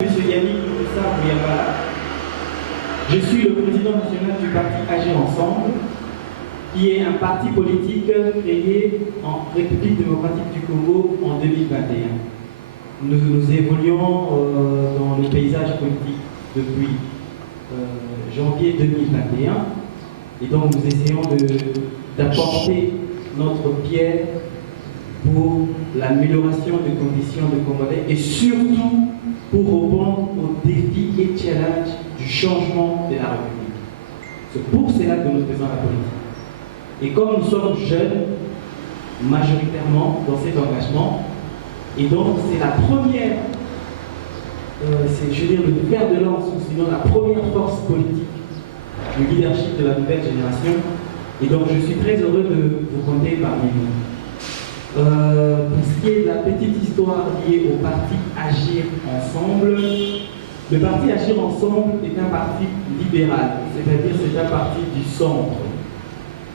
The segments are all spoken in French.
Monsieur Yannick Moussa. Je suis le président national du parti Agir Ensemble, qui est un parti politique créé en République démocratique du Congo en 2021. Nous évoluons dans le paysage politique depuis janvier 2021 et donc nous essayons d'apporter notre pierre pour l'amélioration des conditions de Congolais et surtout pour répondre aux défis et challenges du changement de la République. C'est pour cela que nous faisons la politique. Et comme nous sommes jeunes, majoritairement dans cet engagement, et donc c'est la première, je veux dire, le fer de lance, ou sinon la première force politique, le leadership de la nouvelle génération, et donc je suis très heureux de vous compter parmi nous. Pour ce qui est de la petite histoire liée au parti Agir Ensemble, le parti Agir Ensemble est un parti libéral, c'est-à-dire c'est un parti du centre.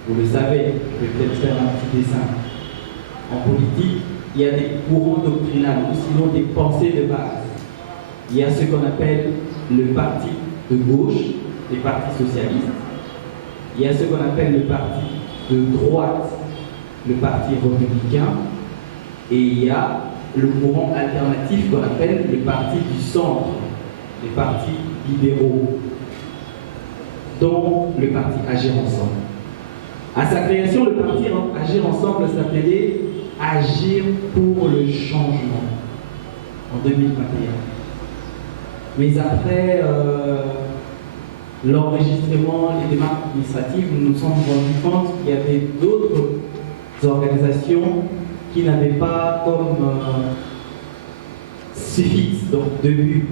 Vous le savez, je vais peut-être faire un petit dessin. En politique, il y a des courants doctrinaux, ou sinon des pensées de base. Il y a ce qu'on appelle le parti de gauche, les partis socialistes. Il y a ce qu'on appelle le parti de droite, le parti républicain, et il y a le courant alternatif qu'on appelle le parti du centre, les partis libéraux, dont le parti Agir Ensemble. À sa création, le parti Agir Ensemble s'appelait Agir pour le changement en 2021. Mais après l'enregistrement, les démarches administratives, nous nous sommes rendus compte qu'il y avait d'autres organisations qui n'avaient pas comme suffixe, donc début,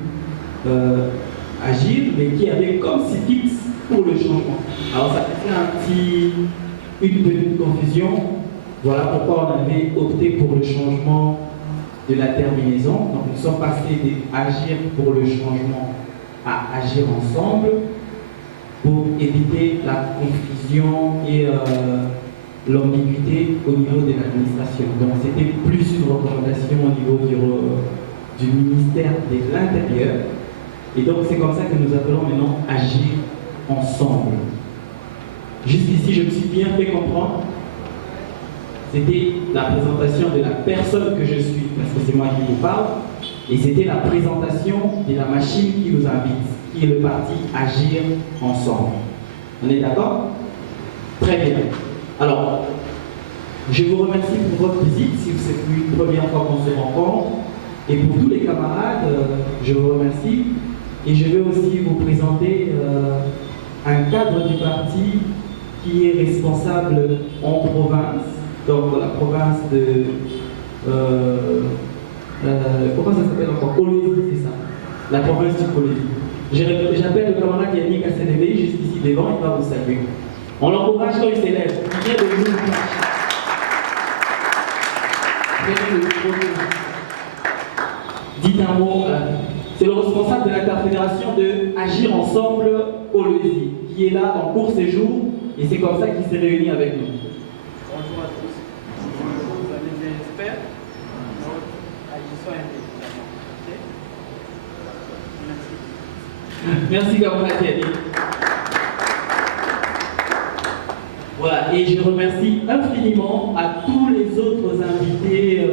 agir, mais qui avaient comme suffixe pour le changement. Alors ça fait une petite confusion. Voilà pourquoi on avait opté pour le changement de la terminaison. Donc nous sommes passés d'agir pour le changement à agir ensemble pour éviter la confusion et l'ambiguïté au niveau de l'administration. Donc c'était plus une recommandation au niveau du ministère de l'Intérieur. Et donc c'est comme ça que nous appelons maintenant Agir Ensemble. Jusqu'ici, je me suis bien fait comprendre. C'était la présentation de la personne que je suis, parce que c'est moi qui vous parle, et c'était la présentation de la machine qui nous invite, qui est le parti Agir Ensemble. On est d'accord? Très bien. Alors, je vous remercie pour votre visite, si c'est une première fois qu'on se rencontre. Et pour tous les camarades, je vous remercie. Et je vais aussi vous présenter un cadre du parti qui est responsable en province, donc la province de... comment ça s'appelle encore? Colonie, c'est ça. La province du Colonie. J'appelle le camarade Yannick Assenebe, jusqu'ici devant, il va vous saluer. On l'encourage quand il s'élève. Il vient de nous. Dites un mot. C'est le responsable de l'interfédération de Agir Ensemble Colonie, qui est là en court séjour, et c'est comme ça qu'il s'est réuni avec nous. Bonjour à tous. Vous allez bien, j'espère. Agissons intelligemment. Merci, camarade Yannick. Voilà, et je remercie infiniment à tous les autres invités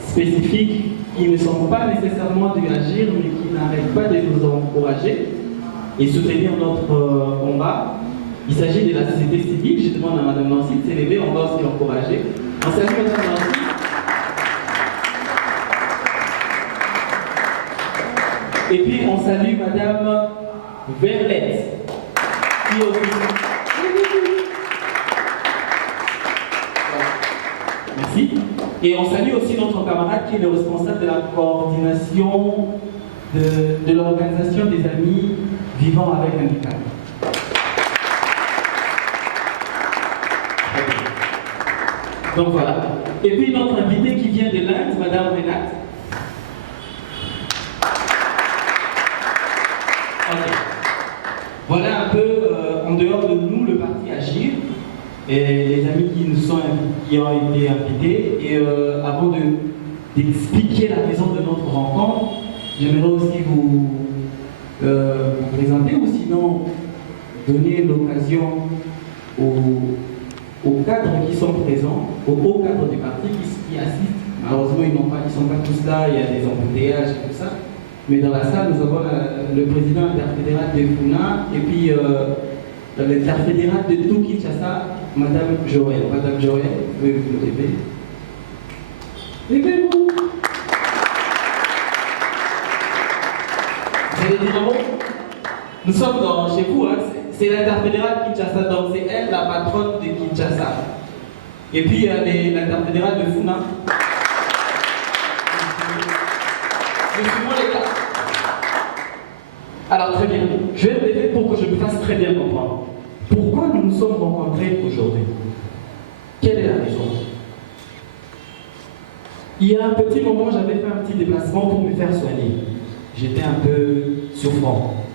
spécifiques qui ne sont pas nécessairement du Agir, mais qui n'arrêtent pas de nous encourager et soutenir notre combat. Il s'agit de la société civile. Je demande à Mme Nancy de s'élever, on va aussi l'encourager. On salue Mme Nancy. Et puis on salue Mme Verlette, qui est aussi... Merci. Et on salue aussi notre camarade qui est le responsable de la coordination de l'organisation des amis vivant avec handicap. Donc voilà. Et puis notre invité qui vient de l'Inde, Madame Renate. Okay. Voilà un peu en dehors de nous le parti Agir et les amis qui ont été invités. Et avant d'expliquer la raison de notre rencontre, j'aimerais aussi vous présenter ou sinon donner l'occasion aux cadres qui sont présents, aux hauts cadres du parti qui assistent. Malheureusement, ils ne sont pas tous là, il y a des embouteillages et tout ça. Mais dans la salle, nous avons le président interfédéral de Funa et puis l'interfédéral de tout Kinshasa, Madame Joël. Madame Joël, vous pouvez vous lever. Levez-vous. Vous allez dire un mot? Nous sommes chez vous, hein, c'est l'interfédérale Kinshasa, donc c'est elle la patronne de Kinshasa. Et puis l'interfédérale de Funa. Nous suivons les cas. Alors très bien, je vais me lever pour que je me fasse très bien comprendre. Pourquoi nous nous sommes rencontrés aujourd'hui? Quelle est la raison? Il y a un petit moment, j'avais fait un petit déplacement pour me faire soigner. J'étais un peu souffrant.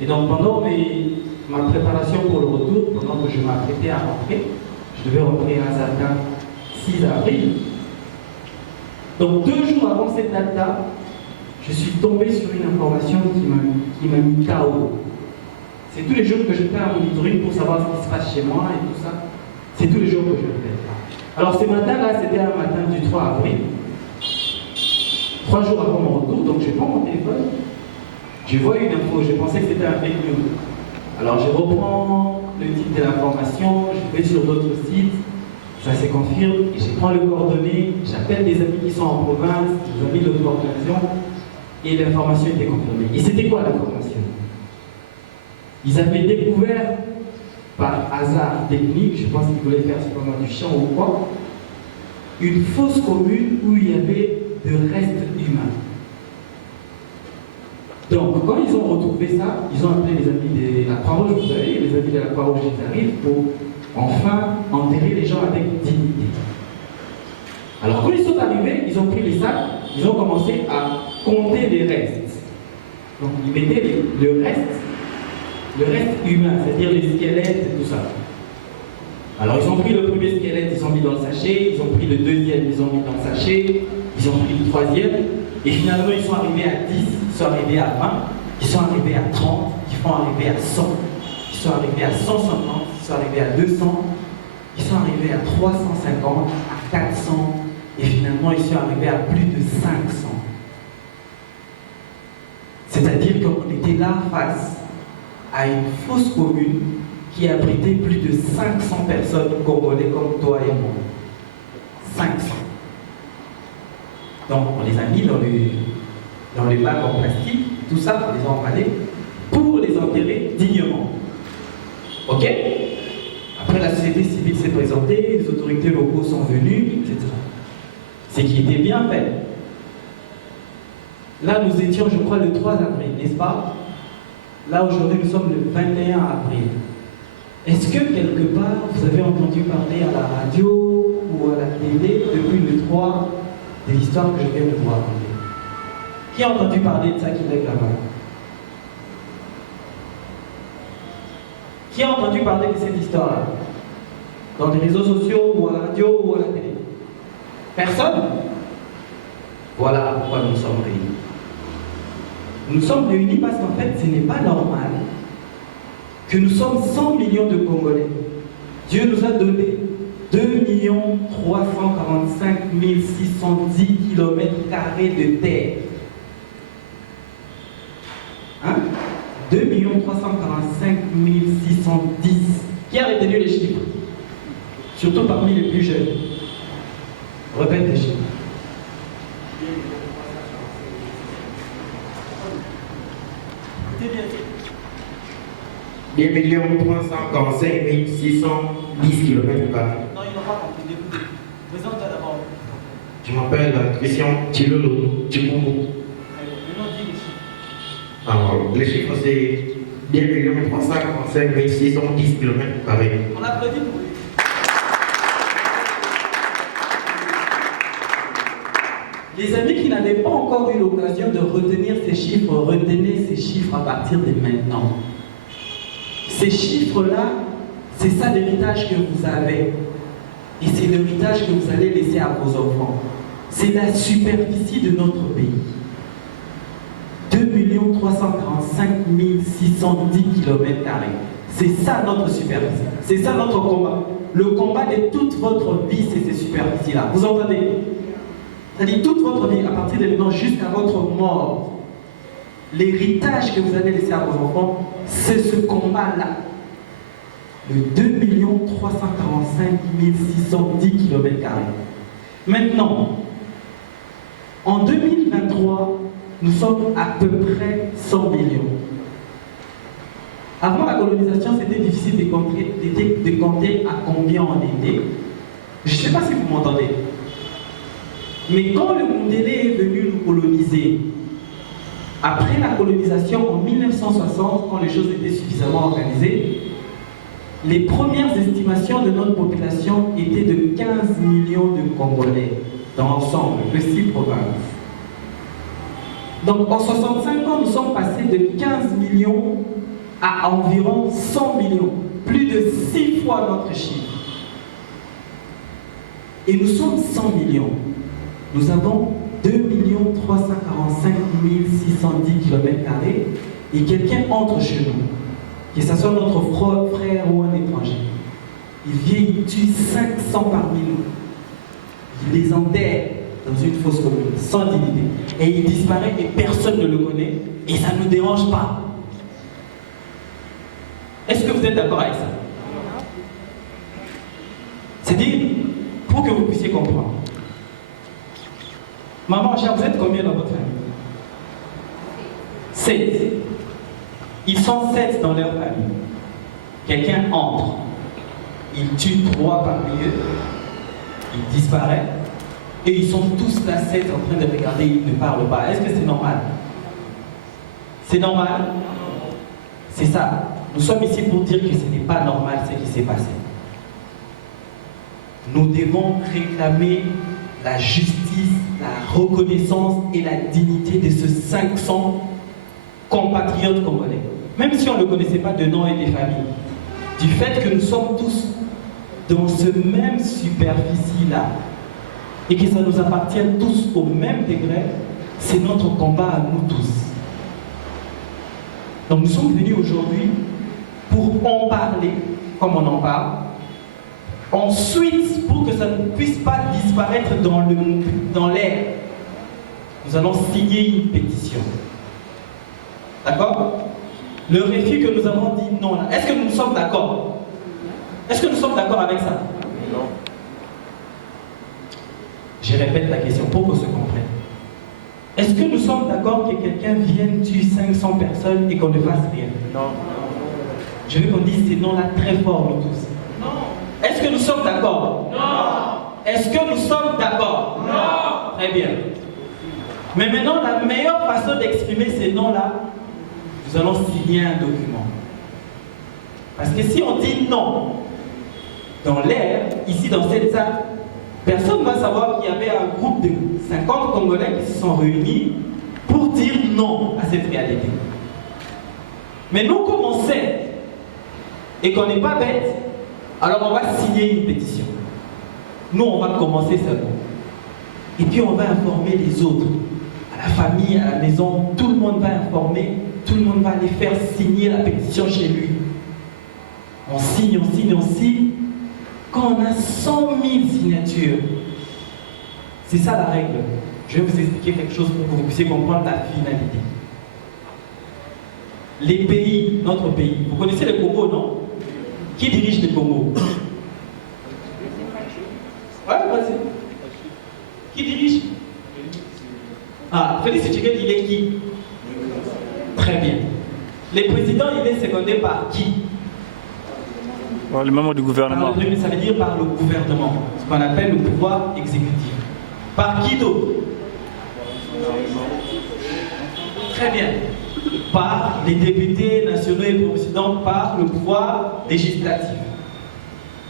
Et donc pendant ma préparation pour le retour, pendant que je m'apprêtais à rentrer, je devais rentrer à Zaka 6 avril. Donc 2 jours avant cette date-là, je suis tombé sur une information qui m'a mis KO. C'est tous les jours que je fais un monitoring pour savoir ce qui se passe chez moi et tout ça. C'est tous les jours que je le fais. Alors ce matin-là, c'était un matin du 3 avril. 3 jours avant mon retour, donc je prends mon téléphone, je vois une info, je pensais que c'était un fake news. Alors je reprends le titre de l'information, je vais sur d'autres sites, ça se confirme, et je prends les coordonnées, j'appelle des amis qui sont en province, des amis de l'autre organisation, et l'information était confirmée. Et c'était quoi l'information? Ils avaient découvert, par hasard technique, je pense qu'ils voulaient faire sûrement du champ ou quoi, une fosse commune où il y avait de restes humains. Donc, quand ils ont retrouvé ça, ils ont appelé les amis de la Croix-Rouge, vous savez, les amis de la Croix-Rouge qui arrivent pour enfin enterrer les gens avec dignité. Alors, quand ils sont arrivés, ils ont pris les sacs, ils ont commencé à compter les restes. Donc, ils mettaient le reste humain, c'est-à-dire les squelettes et tout ça. Alors, ils ont pris le premier squelette, ils ont mis dans le sachet, ils ont pris le deuxième, ils ont mis dans le sachet, ils ont pris le troisième, et finalement, ils sont arrivés à 10, ils sont arrivés à 20, ils sont arrivés à 30, ils sont arrivés à 100, ils sont arrivés à 150, ils sont arrivés à 200, ils sont arrivés à 350, à 400, et finalement, ils sont arrivés à plus de 500. C'est-à-dire qu'on était là face à une fosse commune qui abritait plus de 500 personnes congolais comme toi et moi. 500. Donc on les a mis dans les bacs en plastique, tout ça, on les a emballés pour les enterrer dignement. Ok? Après la société civile s'est présentée, les autorités locaux sont venues, etc. C'est qui était bien fait. Là nous étions, je crois, le 3 avril, n'est-ce pas? Là aujourd'hui nous sommes le 21 avril. Est-ce que quelque part vous avez entendu parler à la radio ou à la télé depuis le 3 de l'histoire que je viens de vous raconter? Qui a entendu parler de ça qui lève la main? Qui a entendu parler de cette histoire-là? Dans les réseaux sociaux ou à la radio ou à la télé? Personne? Voilà pourquoi nous sommes réunis. Nous sommes réunis parce qu'en fait, ce n'est pas normal que nous sommes 100 millions de Congolais. Dieu nous a donné 2 345 610 km² de terre. Hein? 2 345 610. Qui a retenu les chiffres? Surtout parmi les plus jeunes. Répète les chiffres. 2 345 610 km². Non, ils n'ont pas compris. Écoutez, présente-toi d'abord. Je m'appelle Christian Chilolo Chikungu. Maintenant, dis les chiffres. Alors, les chiffres, c'est 2 345 610 km². On applaudit pour lui. Les amis qui n'avaient pas encore eu l'occasion de retenir ces chiffres, retenez ces chiffres à partir de maintenant. Ces chiffres-là, c'est ça l'héritage que vous avez. Et c'est l'héritage que vous allez laisser à vos enfants. C'est la superficie de notre pays. 345 610 km². C'est ça notre superficie. C'est ça notre combat. Le combat de toute votre vie, c'est ces superficies-là. Vous entendez? C'est-à-dire toute votre vie, à partir de maintenant jusqu'à votre mort. L'héritage que vous allez laisser à vos enfants, c'est ce combat-là. Le 2 345 610 km². Maintenant, en 2023, nous sommes à peu près 100 millions. Avant la colonisation, c'était difficile de compter à combien on était. Je ne sais pas si vous m'entendez. Mais quand le Mundélé est venu nous coloniser, après la colonisation en 1960, quand les choses étaient suffisamment organisées, les premières estimations de notre population étaient de 15 millions de Congolais dans l'ensemble de 6 provinces. Donc en 65 ans, nous sommes passés de 15 millions à environ 100 millions, plus de 6 fois notre chiffre. Et nous sommes 100 millions. Nous avons 2 345 610 km² et quelqu'un entre chez nous, que ce soit notre frère ou un étranger. Il vient, il tue 500 parmi nous. Il les enterre dans une fosse commune, sans dignité. Et il disparaît et personne ne le connaît et ça ne nous dérange pas. Est-ce que vous êtes d'accord avec ça? C'est-à-dire, pour que vous puissiez comprendre. Maman, chère, vous êtes combien dans votre famille? 7. Ils sont 7 dans leur famille. Quelqu'un entre. Il tue 3 parmi eux. Il disparaît. Et ils sont tous là, 7 en train de regarder, ils ne parlent pas. Est-ce que c'est normal? C'est normal? C'est ça. Nous sommes ici pour dire que ce n'est pas normal ce qui s'est passé. Nous devons réclamer la justice, la reconnaissance et la dignité de ce 500 compatriotes congolais. Même si on ne le connaissait pas de nom et des familles. Du fait que nous sommes tous dans ce même superficie-là et que ça nous appartient tous au même degré, c'est notre combat à nous tous. Donc nous sommes venus aujourd'hui pour en parler comme on en parle. Ensuite, pour que ça ne puisse pas disparaître dans l'air, nous allons signer une pétition. D'accord? Le refus que nous avons dit non là, est-ce que nous sommes d'accord? Est-ce que nous sommes d'accord avec ça? Non. Je répète la question pour qu'on se comprenne. Est-ce que nous sommes d'accord que quelqu'un vienne tuer 500 personnes et qu'on ne fasse rien? Non. Je veux qu'on dise ces noms-là très fort, nous tous. Non. Est-ce que nous sommes d'accord? Non. Est-ce que nous sommes d'accord? Non. Très bien. Mais maintenant, la meilleure façon d'exprimer ces noms-là, nous allons signer un document. Parce que si on dit non, dans l'air, ici dans cette salle, personne ne va savoir qu'il y avait un groupe de 50 Congolais qui se sont réunis pour dire non à cette réalité. Mais nous, comme on sait et qu'on n'est pas bête, alors on va signer une pétition. Nous, on va commencer seulement. Et puis on va informer les autres, à la famille, à la maison, tout le monde va informer, tout le monde va aller faire signer la pétition chez lui. On signe, on signe, on signe. Quand on a 100 000 signatures, c'est ça la règle. Je vais vous expliquer quelque chose pour que vous puissiez comprendre la finalité. Les pays, notre pays, vous connaissez le Congo, non? Qui dirige le Congo? Ouais, vas-y. Qui dirige? Ah, Félix Tshisekedi, il est qui? Très bien. Le président, il est secondé par qui? Le membre du gouvernement. Ça veut dire par le gouvernement, ce qu'on appelle le pouvoir exécutif. Par qui d'autre? Très bien. Par les députés nationaux et provinciaux, donc par le pouvoir législatif.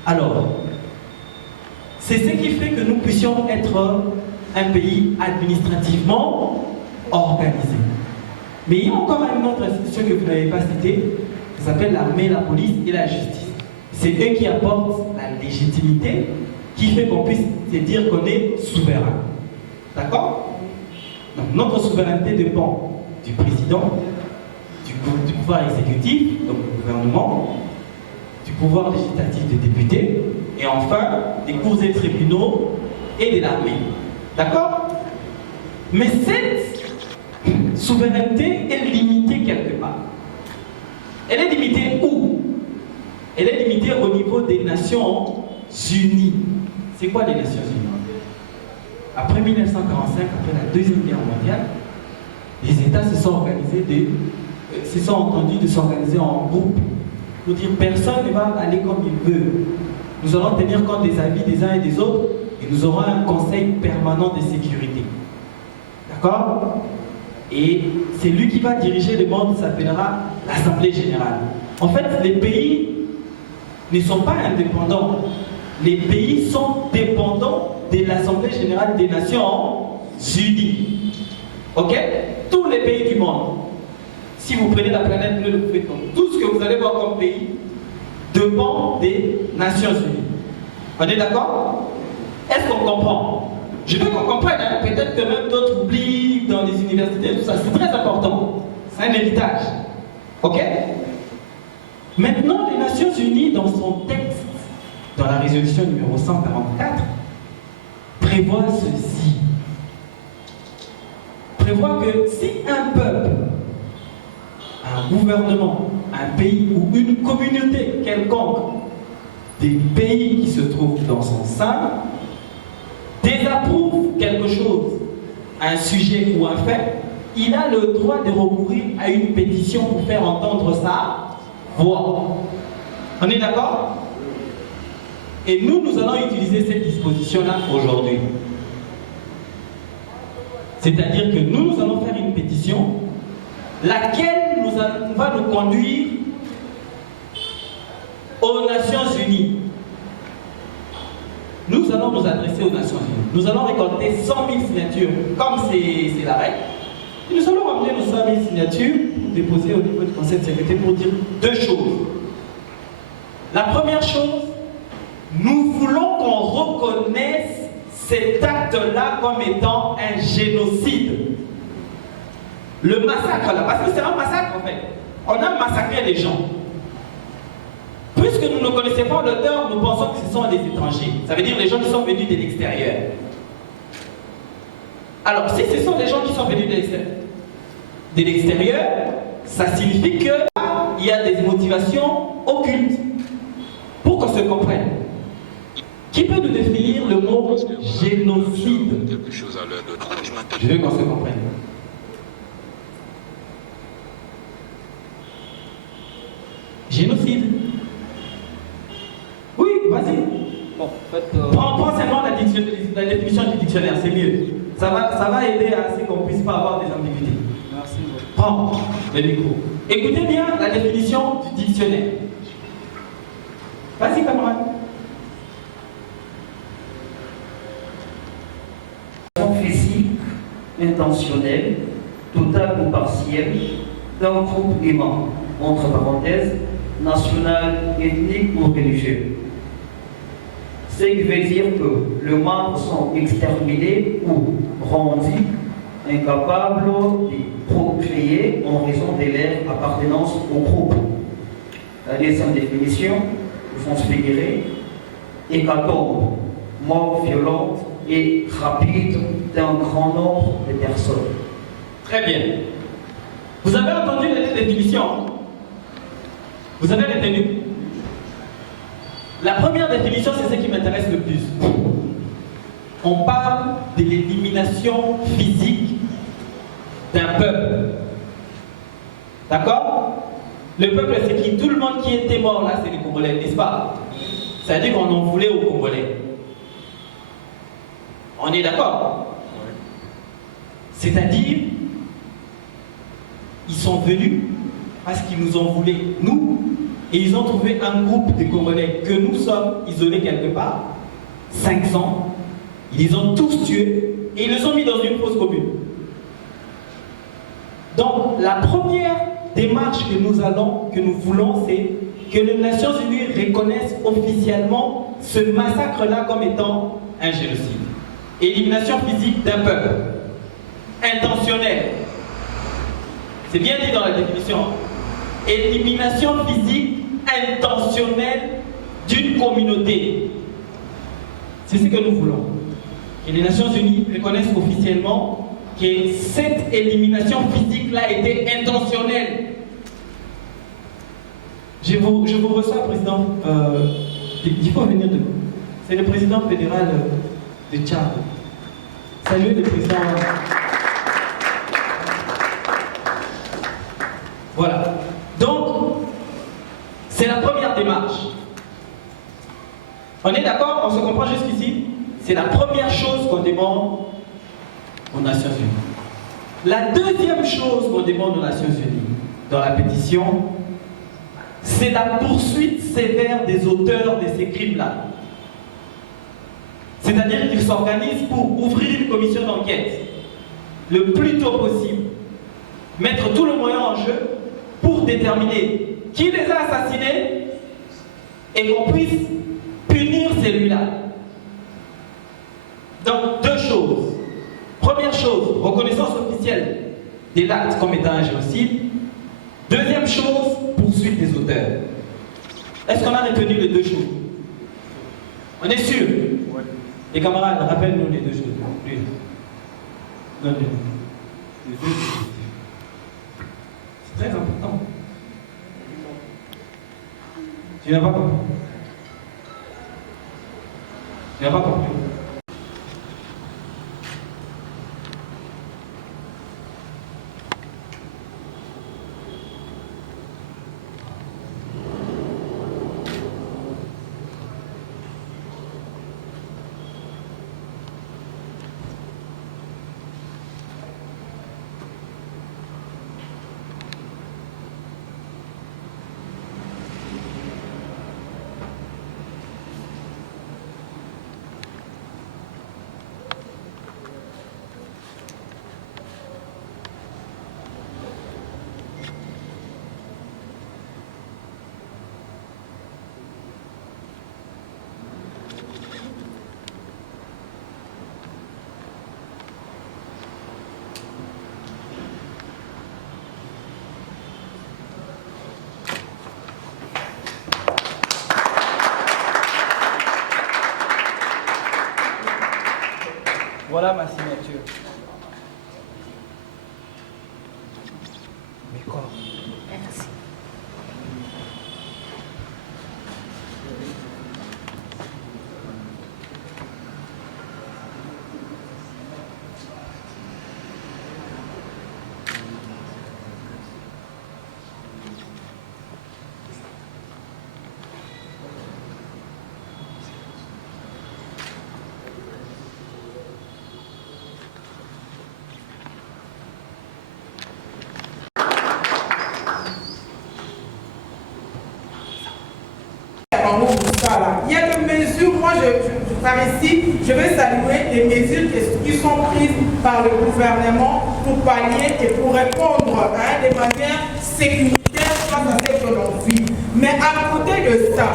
Alors, c'est ce qui fait que nous puissions être un pays administrativement organisé. Mais il y a encore une autre institution que vous n'avez pas citée, qui s'appelle l'armée, la police et la justice. C'est eux qui apportent la légitimité qui fait qu'on puisse se dire qu'on est souverain. D'accord? Donc notre souveraineté dépend du président, du pouvoir exécutif, donc le gouvernement, du pouvoir législatif des députés, et enfin des cours et tribunaux et de l'armée. D'accord? Mais cette souveraineté est limitée quelque part. Elle est limitée où? Elle est limitée au niveau des Nations Unies. C'est quoi les Nations Unies? Après 1945, après la Deuxième Guerre mondiale, les États se sont entendus de s'organiser en groupe pour dire personne ne va aller comme il veut. Nous allons tenir compte des avis des uns et des autres et nous aurons un conseil permanent de sécurité. D'accord? Et c'est lui qui va diriger le monde, s'appellera l'Assemblée Générale. En fait, les pays ne sont pas indépendants. Les pays sont dépendants de l'Assemblée Générale des Nations Unies. Ok? Tous les pays du monde. Si vous prenez la planète bleue, vous faites tout ce que vous allez voir comme pays dépend des Nations Unies. On est d'accord? Est-ce qu'on comprend? Je veux qu'on comprenne, hein? Peut-être que même d'autres oublient dans les universités, tout ça. C'est très important. C'est un héritage. Ok? Maintenant, les Nations Unies, dans son texte, dans la résolution numéro 144, prévoit ceci. Prévoit que si un peuple, un gouvernement, un pays ou une communauté quelconque des pays qui se trouvent dans son sein désapprouve quelque chose, un sujet ou un fait, il a le droit de recourir à une pétition pour faire entendre sa voix. On est d'accord? Et nous allons utiliser cette disposition-là aujourd'hui. C'est-à-dire que nous allons faire une pétition, laquelle va nous conduire aux Nations Unies. Nous allons nous adresser aux Nations Unies. Nous allons récolter 100 000 signatures, comme c'est la règle. Et nous allons ramener nos 100 000 signatures pour déposer au niveau du Conseil de sécurité pour dire deux choses. La première chose, nous voulons qu'on reconnaisse cet acte-là comme étant un génocide. Le massacre là, parce que c'est un massacre en fait. On a massacré les gens. Puisque nous ne connaissons pas l'auteur, nous pensons que ce sont des étrangers. Ça veut dire les gens qui sont venus de l'extérieur. Alors, si ce sont des gens qui sont venus de l'extérieur, ça signifie qu'il y a des motivations occultes. Pour qu'on se comprenne. Qui peut nous définir le mot génocide? Je veux qu'on se comprenne. Génocide. Oui, vas-y. Bon, en fait, prends seulement la définition du dictionnaire, c'est mieux. Ça va aider à ce qu'on ne puisse pas avoir des ambiguïtés. merci. Prends le micro. Écoutez bien la définition du dictionnaire. Vas-y, camarade. Physique, intentionnelle, totale ou partielle, d'un groupe humain, entre parenthèses, national, ethnique ou religieux. Ce qui veut dire que les membres sont exterminés ou rendus incapables de procréer en raison de leur appartenance au groupe. La deuxième définition, Alphonse Péguéré, hécatombe, mort violente et rapide d'un grand nombre de personnes. Très bien. Vous avez entendu les définitions? Vous avez retenu? La première définition, c'est ce qui m'intéresse le plus. On parle de l'élimination physique d'un peuple. D'accord? Le peuple, c'est qui? Tout le monde qui était mort là, c'est les Congolais, n'est-ce pas? C'est-à-dire qu'on en voulait aux Congolais. On est d'accord? C'est-à-dire, ils sont venus parce qu'ils nous ont voulu, nous, et ils ont trouvé un groupe de Congolais que nous sommes isolés quelque part, 500, ils les ont tous tués et ils les ont mis dans une fosse commune. Donc, la première démarche que nous voulons, c'est que les Nations Unies reconnaissent officiellement ce massacre-là comme étant un génocide. Élimination physique d'un peuple, intentionnel, C'est bien dit dans la définition. Élimination physique intentionnelle d'une communauté. C'est ce que nous voulons. Et les Nations Unies reconnaissent officiellement que cette élimination physique-là était intentionnelle. Je vous reçois, Président. Il faut venir de nous. C'est le président fédéral de Tchad. Salut le président. Voilà. Donc, c'est la première démarche. On est d'accord? On se comprend jusqu'ici? C'est la première chose qu'on demande aux Nations Unies. La deuxième chose qu'on demande aux Nations Unies dans la pétition, c'est la poursuite sévère des auteurs de ces crimes-là. C'est-à-dire qu'ils s'organisent pour ouvrir une commission d'enquête le plus tôt possible, mettre tout le moyen en jeu pour déterminer qui les a assassinés et qu'on puisse punir celui-là. Donc, deux choses. Première chose, reconnaissance officielle de l'acte comme étant un génocide. Deuxième chose, poursuite des auteurs. Est-ce qu'on a retenu les deux choses? On est sûr? Oui. Les camarades, rappelle-nous les deux choses. Oui. Non, les deux choses. C'est très important. Tu n'as pas compris? Tu n'as pas compris? Voilà ma signature. Mais quoi? Merci. Il y a des mesures, moi par ici, je vais saluer les mesures qui sont prises par le gouvernement pour pallier et pour répondre de manière sécuritaire face à ce que l'on vit. Mais à côté de ça,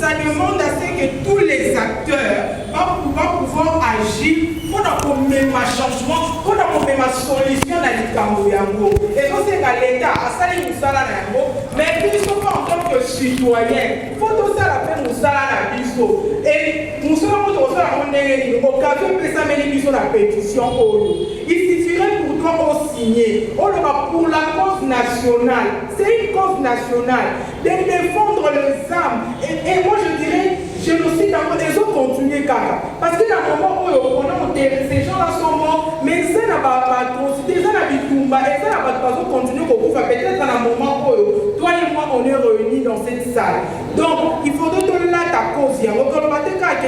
ça demande à ce que tous les acteurs vont pouvoir agir pour même changement, pour même solution dans les et donc c'est que l'État a sali musala na yango, mais puis sont pas en tant que citoyen. Faut tout ça la faire musala na biso. Et musala mo to sala mo ndenge ni occasion pe ça meni biso la pétition oyo. Il suffirait pour toi au signer. On le va pour la cause nationale. C'est une cause nationale de défendre les âmes. Et moi je dirais génocide d'abord les autres continuer parce que dans le moment où on a enterré ces gens là sont morts, mais ça n'a pas atrocité, ça n'a pas Tumba et ça n'a pas continuer peut-être dans le moment où toi et moi on est réunis dans cette salle. Donc il faudrait que là ta cause y a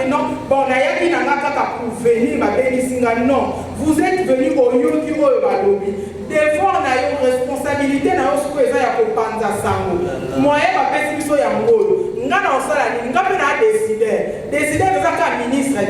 non bon on a yaki nanga pour venir ma bénissinga non vous êtes venus au Yoki au Balobi devant on a une responsabilité na yo siko eza ya kopanza sango moyen ba pesi biso ya ngolo nga na osala ni nga pe na décider eza ka ministre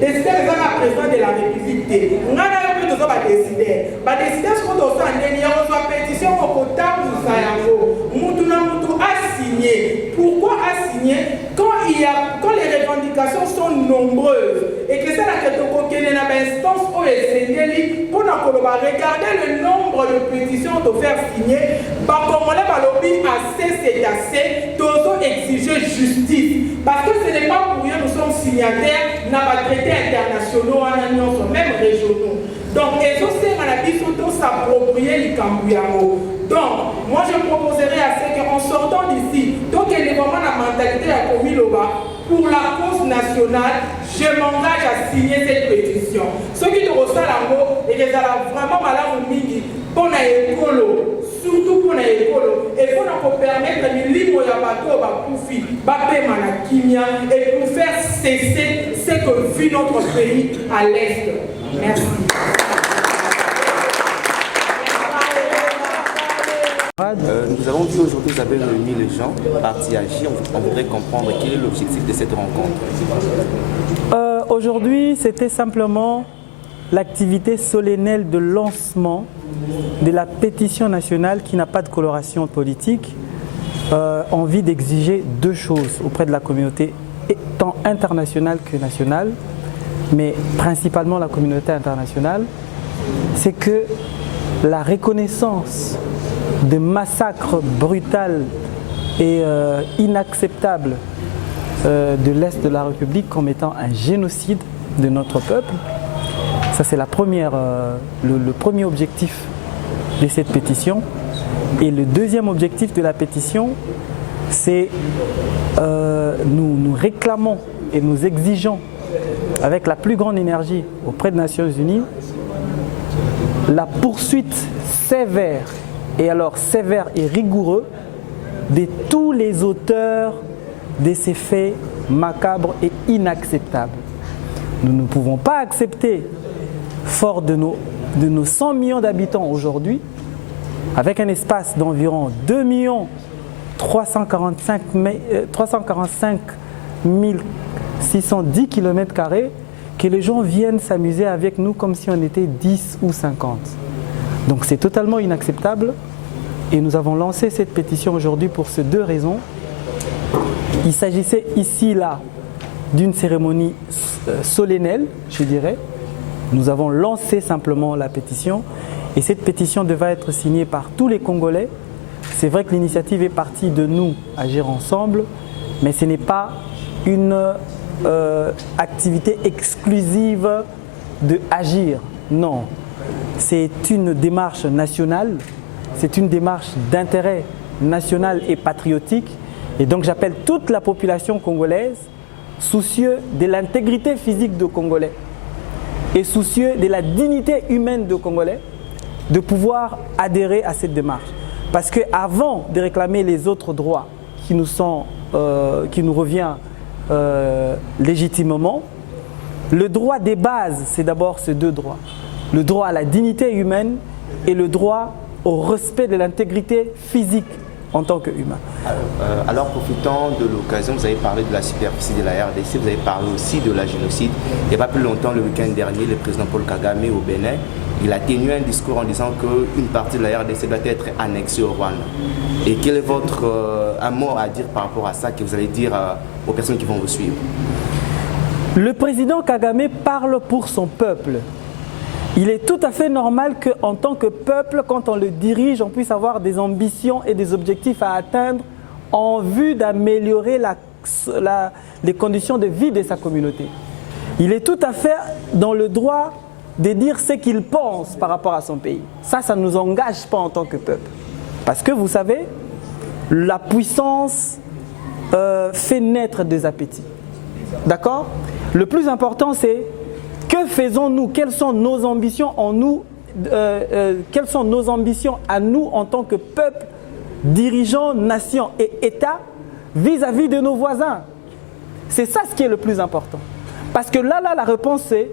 décider eza ka président de la République nga na yo pe tozo ba décider siko tosa ndeni ya kozwa pétition ko kotambusa yango mutu na mutu a signé. Pourquoi a signé quand les revendications sont nombreuses et que c'est la que tu as une instance où elle s'est pour regardez le nombre de pétitions de faire signer. Congolais balobi assez, c'est assez. Tozo exiger justice. Parce que ce n'est pas pour rien nous sommes signataires dans les traités internationaux, même régionaux. Donc, et ça, la bisoto s'approprier les Cambouyango. Donc, moi je proposerais à ce qu'en sortant d'ici, donc il y a vraiment la mentalité à Komiloba, pour la cause nationale, je m'engage à signer cette pétition. Ceux qui te reçoivent l'amour, et qu'ils ont vraiment malade au midi, pour l'écolo, surtout pour l'écolo, et pour nous permettre de libre à bateau, et pour faire cesser ce que vit notre pays à l'Est. Merci. Nous avons vu aujourd'hui, vous avez réuni les gens, parti agir. On voudrait comprendre quel est l'objectif de cette rencontre. Aujourd'hui, c'était simplement l'activité solennelle de lancement de la pétition nationale qui n'a pas de coloration politique, envie d'exiger deux choses auprès de la communauté, tant internationale que nationale, mais principalement la communauté internationale, c'est que la reconnaissance de massacres brutaux et inacceptables de l'Est de la République comme étant un génocide de notre peuple. Ça, c'est le premier objectif de cette pétition. Et le deuxième objectif de la pétition, c'est nous réclamons et nous exigeons avec la plus grande énergie auprès des Nations Unies la poursuite sévère, et alors sévère et rigoureux, de tous les auteurs de ces faits macabres et inacceptables. Nous ne pouvons pas accepter, fort de nos 100 millions d'habitants aujourd'hui, avec un espace d'environ 2 345 610 km², que les gens viennent s'amuser avec nous comme si on était 10 ou 50. Donc c'est totalement inacceptable et nous avons lancé cette pétition aujourd'hui pour ces deux raisons. Il s'agissait ici, là, d'une cérémonie solennelle, je dirais. Nous avons lancé simplement la pétition et cette pétition devait être signée par tous les Congolais. C'est vrai que l'initiative est partie de nous, Agir Ensemble, mais ce n'est pas une activité exclusive de Agir, non. C'est une démarche nationale, c'est une démarche d'intérêt national et patriotique. Et donc j'appelle toute la population congolaise, soucieux de l'intégrité physique de Congolais et soucieux de la dignité humaine de Congolais, de pouvoir adhérer à cette démarche. Parce qu'avant de réclamer les autres droits qui nous revient légitimement, le droit des bases, c'est d'abord ces deux droits. Le droit à la dignité humaine et le droit au respect de l'intégrité physique en tant qu'humain. Alors, profitant de l'occasion, vous avez parlé de la superficie de la RDC, vous avez parlé aussi de la génocide. Il n'y a pas plus longtemps, le week-end dernier, le président Paul Kagame au Bénin, il a tenu un discours en disant qu'une partie de la RDC doit être annexée au Rwanda. Et quel est votre un mot à dire par rapport à ça que vous allez dire aux personnes qui vont vous suivre? Le président Kagame parle pour son peuple. Il est tout à fait normal qu'en tant que peuple, quand on le dirige, on puisse avoir des ambitions et des objectifs à atteindre en vue d'améliorer les conditions de vie de sa communauté. Il est tout à fait dans le droit de dire ce qu'il pense par rapport à son pays. Ça ne nous engage pas en tant que peuple. Parce que vous savez, la puissance fait naître des appétits. D'accord? Le plus important, c'est que faisons-nous? Quelles sont nos ambitions en nous? Quelles sont nos ambitions à nous en tant que peuple, dirigeants, nation et État vis-à-vis de nos voisins? C'est ça ce qui est le plus important. Parce que là, la réponse c'est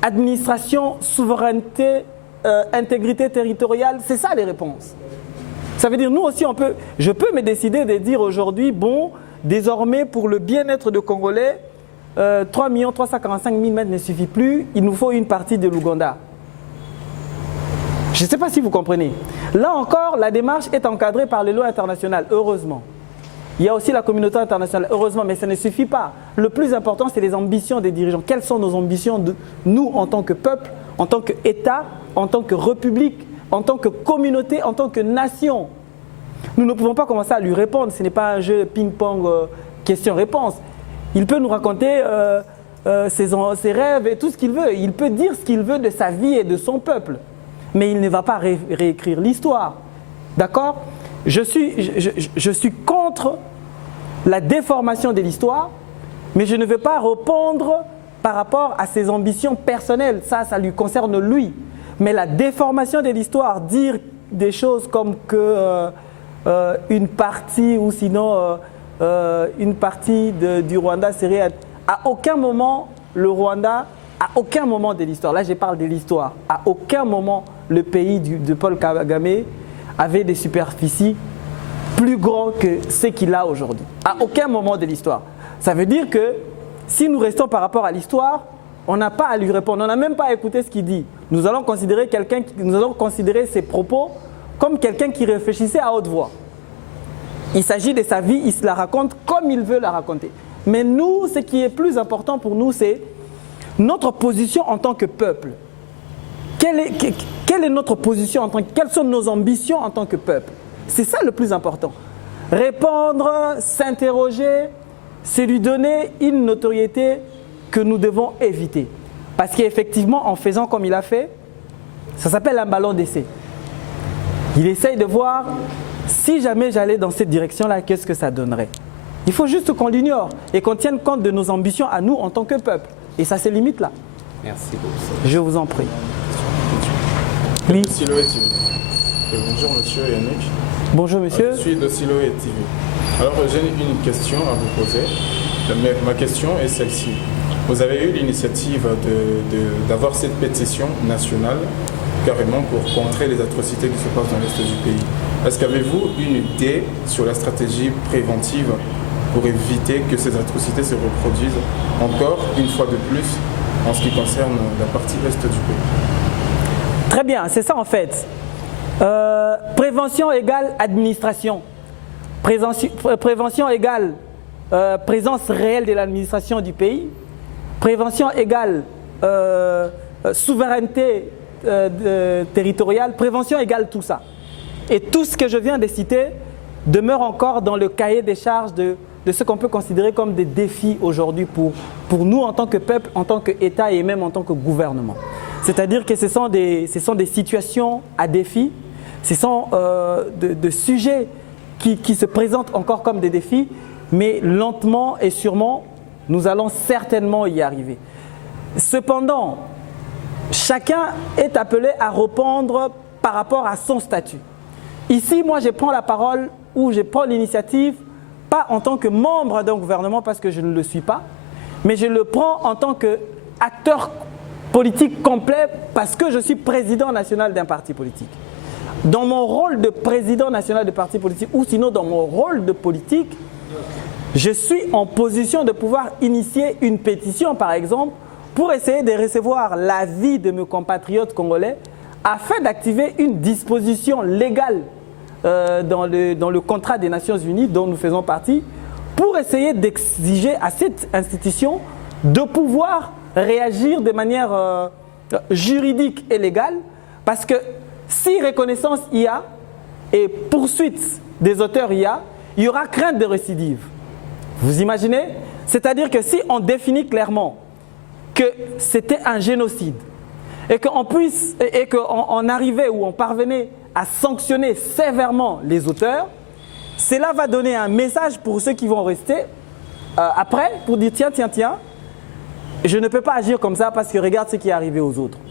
administration, souveraineté, intégrité territoriale. C'est ça les réponses. Ça veut dire nous aussi, je peux me décider de dire aujourd'hui, bon, désormais pour le bien-être de Congolais, 3 345 000 mètres ne suffit plus, il nous faut une partie de l'Ouganda. Je ne sais pas si vous comprenez. Là encore, la démarche est encadrée par les lois internationales, heureusement. Il y a aussi la communauté internationale, heureusement, mais ça ne suffit pas. Le plus important, c'est les ambitions des dirigeants. Quelles sont nos ambitions, nous, en tant que peuple, en tant qu'État, en tant que république, en tant que communauté, en tant que nation. Nous ne pouvons pas commencer à lui répondre. Ce n'est pas un jeu ping-pong question-réponse. Il peut nous raconter ses rêves et tout ce qu'il veut. Il peut dire ce qu'il veut de sa vie et de son peuple. Mais il ne va pas réécrire l'histoire. D'accord ? Je suis contre la déformation de l'histoire, mais je ne veux pas répondre par rapport à ses ambitions personnelles. Ça lui concerne lui. Mais la déformation de l'histoire, dire des choses comme que une partie ou sinon une partie du Rwanda serait à aucun moment le Rwanda, à aucun moment de l'histoire, là je parle de l'histoire, à aucun moment le pays de Paul Kagame avait des superficies plus grandes que ce qu'il a aujourd'hui. À aucun moment de l'histoire. Ça veut dire que si nous restons par rapport à l'histoire, on n'a pas à lui répondre, on n'a même pas à écouter ce qu'il dit. Nous allons considérer ses propos comme quelqu'un qui réfléchissait à haute voix. Il s'agit de sa vie, il se la raconte comme il veut la raconter. Mais nous, ce qui est plus important pour nous, c'est notre position en tant que peuple. Quelle est notre position quelles sont nos ambitions en tant que peuple? C'est ça le plus important. Répondre, s'interroger, c'est lui donner une notoriété que nous devons éviter. Parce qu'effectivement, en faisant comme il a fait, ça s'appelle un ballon d'essai. Il essaye de voir si jamais j'allais dans cette direction-là, qu'est-ce que ça donnerait. Il faut juste qu'on l'ignore et qu'on tienne compte de nos ambitions à nous en tant que peuple. Et ça se limite là. Merci beaucoup. Je vous en prie. Oui. Siloé TV. Bonjour monsieur Yannick. Bonjour monsieur. Je suis de Siloé TV. Alors j'ai une question à vous poser. Ma question est celle-ci. Vous avez eu l'initiative d'avoir cette pétition nationale carrément pour contrer les atrocités qui se passent dans l'Est du pays. Est-ce qu'avez-vous une idée sur la stratégie préventive pour éviter que ces atrocités se reproduisent encore une fois de plus en ce qui concerne la partie Est du pays? Très bien, c'est ça en fait. Prévention égale administration. Prévention égale présence réelle de l'administration du pays. Prévention égale souveraineté territoriale. Prévention égale tout ça. Et tout ce que je viens de citer demeure encore dans le cahier des charges de ce qu'on peut considérer comme des défis aujourd'hui pour nous en tant que peuple, en tant qu'État et même en tant que gouvernement. C'est-à-dire que ce sont des situations à défi, ce sont de sujets qui se présentent encore comme des défis, mais lentement et sûrement, nous allons certainement y arriver. Cependant, chacun est appelé à répondre par rapport à son statut. Ici, moi, je prends la parole ou je prends l'initiative, pas en tant que membre d'un gouvernement parce que je ne le suis pas, mais je le prends en tant qu'acteur politique complet parce que je suis président national d'un parti politique. Dans mon rôle de président national de parti politique ou sinon dans mon rôle de politique, je suis en position de pouvoir initier une pétition, par exemple, pour essayer de recevoir l'avis de mes compatriotes congolais afin d'activer une disposition légale dans le contrat des Nations Unies dont nous faisons partie pour essayer d'exiger à cette institution de pouvoir réagir de manière juridique et légale parce que si reconnaissance il y a et poursuite des auteurs il y aura crainte de récidive. Vous imaginez? C'est-à-dire que si on définit clairement que c'était un génocide et qu'on arrivait ou on parvenait à sanctionner sévèrement les auteurs, cela va donner un message pour ceux qui vont rester après pour dire tiens, je ne peux pas agir comme ça parce que regarde ce qui est arrivé aux autres.